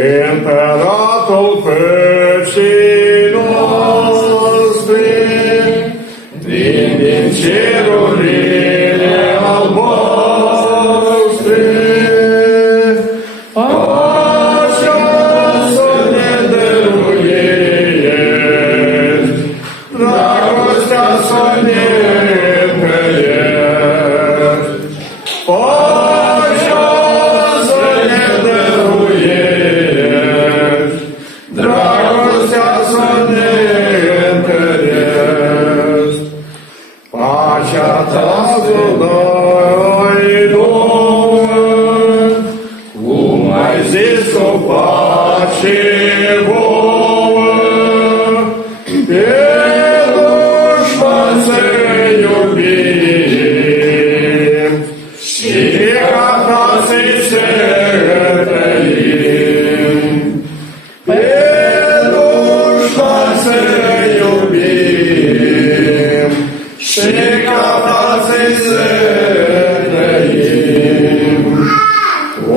Împăratul păcii noastre, din cerurile albastre, așa să ne dăruiești, dragostea să ne întărești. Așa să ne dăruiești, dragostea să ne întărești. Pacea ta să dai, Domnul, cum ai zis-o pace vouă, pe dușman să iubim și gata să-i sătăim. Pe dușman să iubim și gata să-i sătăim. O,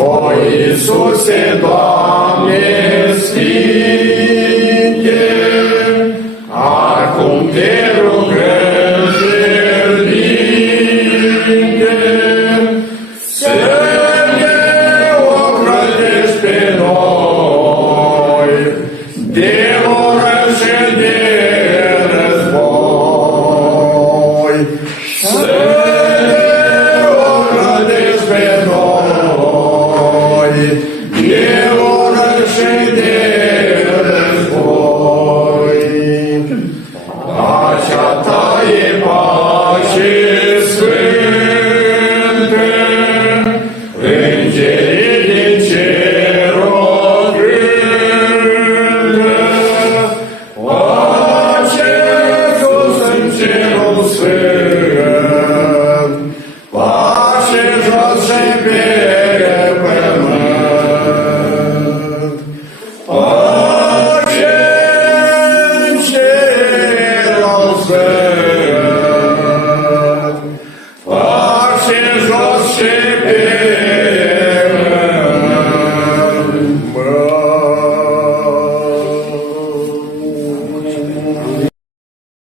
Iisuse, Doamne Sfinte, acum te rugăm fierbinte, să ne ocrotești pe noi de ură și de război. Să ne ocrotești pe noi de ură și de